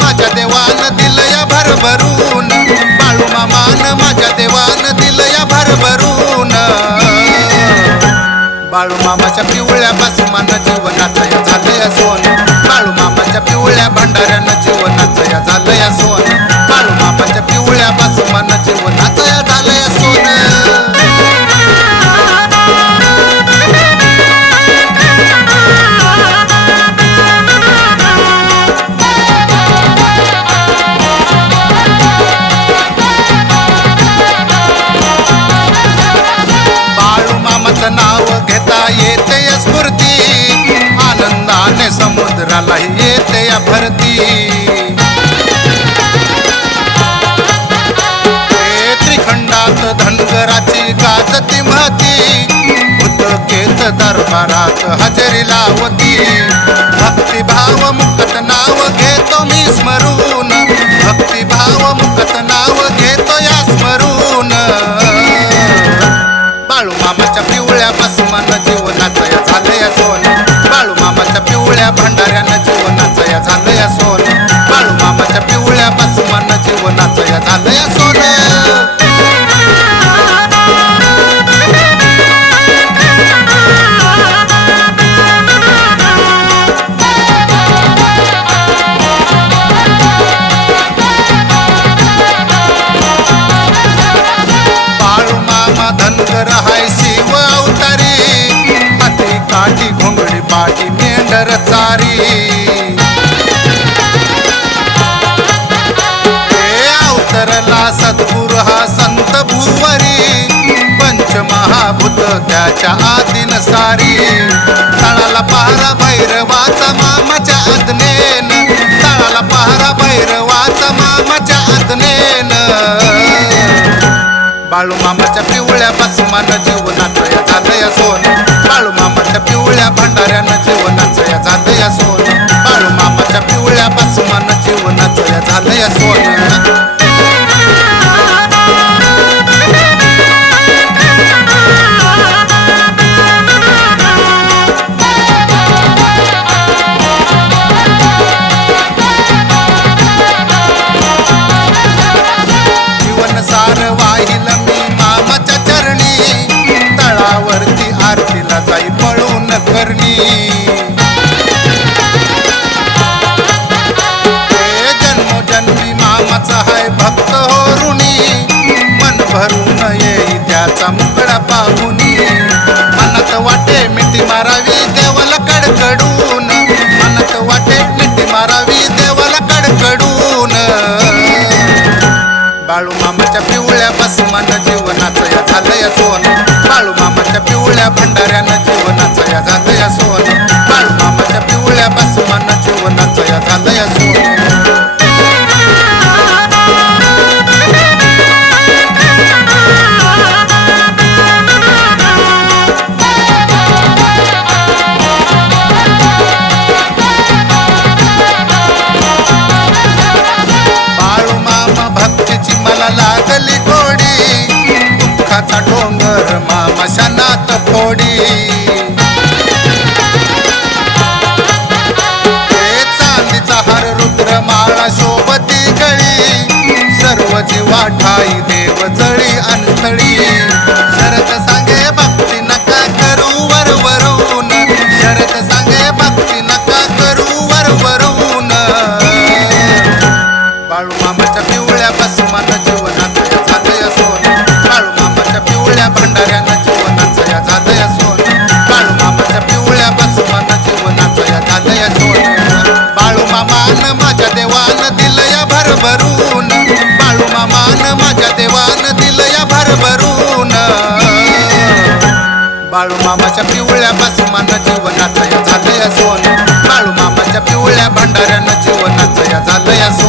माझ्या देवान दिलया भरभरून, बाळू मामान माझ्या देवान दिलया भरभरून. बाळू मामाच्या पिवळ्या बसमानं जीवनाचं या झालंय सोन, बाळू मामाच्या पिवळ्या भंडाऱ्यानं जीवनाचं या झालंय सोन, बाळू मामाच्या पिवळ्या बसमानं जीवनाचं या झालंय सोन. नाव घेता येते स्फूर्ती, आनंदाने समुद्राला येते या भरती. त्रिखंडात धनगराची गाजती महती, उदकेत दरबारात हजेरी लावती. भक्तिभाव मुकत नाव घेतो मी स्मरून, भक्तिभाव मुकत नाव घेतो या स्मरून. बाळू मामाच्या पिवळ्या बसमानं जीवनाचं या झालंय सोन, बाळू मामाच्या पिवळ्या भंडाऱ्यानं जीवनाचं या झालंय सोन, बाळू मामाच्या पिवळ्या बसमानं जीवनाचं या झालंय सोन. धनगर हाय शिव अवतारी, हाती काठी घोंगडी पाठी मेंढर चारी. अवतरला सद्गुरु हा संत भुवरी, पंचमहाभूत त्याच्या आदिन सारी. तळाला पहारा भैरवाचा मामाच्या आज्ञेन, तळाला पहारा भैरवाचा मामाच्या आज्ञेन. बाळू मामाच्या पिवळ्या बसमानं जीवनाचं या झालंय सोन, बाळू मामाच्या पिवळ्या भंडाऱ्यानं जीवनाचं या झालंय सोन, बाळू मामाच्या पिवळ्या बसमानं जीवनाचं या झालंय सोन. सार वाहिल मी मामाच्या चरणी, तळावरती आरतीला जाई पळून करणी. जन्मोजन्मी मामाचा हाय भक्त हो ऋणी, मन भरून येई त्याचा मुकडा पाहुनी. मनात वाटे मिठी मारावी देवाला कडकडून, मनात वाटे मिठी मारावी देवाला कडकडून. बाळू मामाच्या पिवळ्या बसमानं जीवनाचं या झालंय सोन, बाळू मामाच्या पिवळ्या भंडाऱ्यानं जीवनाचं या झालंय सोन, बाळू मामाच्या पिवळ्या बसमानं जीवनाचं या झालंय सोन. लागली गोडी, दुःखाचा डोंगर मामा शनात फोडी. चांदीचा हार रुद्र माळा शोभती गळी, सर्व जीवा ठाई देव जळी अनस्थळी. शरद सांगे भक्ती नका करू वरवरून, शरद सांगे भक्ती नका करू वरवरून. बाळू मामाच्या पिवळ्या बसमानं जीवनाचं या झालंय सोन, बाळू मामाच्या पिवळ्या भंडाऱ्यानं जीवनाचं या झालंय सोन, बाळू मामाच्या पिवळ्या बसमानं जीवनाचं या झालंय सोन. बाळू मामान माझ्या देवान दिलया भरभरून, बाळू मामान माझ्या देवान दिलया भरभरून. बाळू मामाच्या पिवळ्या बसमानं जीवनाचं या झालंय सोन, बाळू मामाच्या पिवळ्या भंडाऱ्यानं जीवनाचं या झालंय सोन.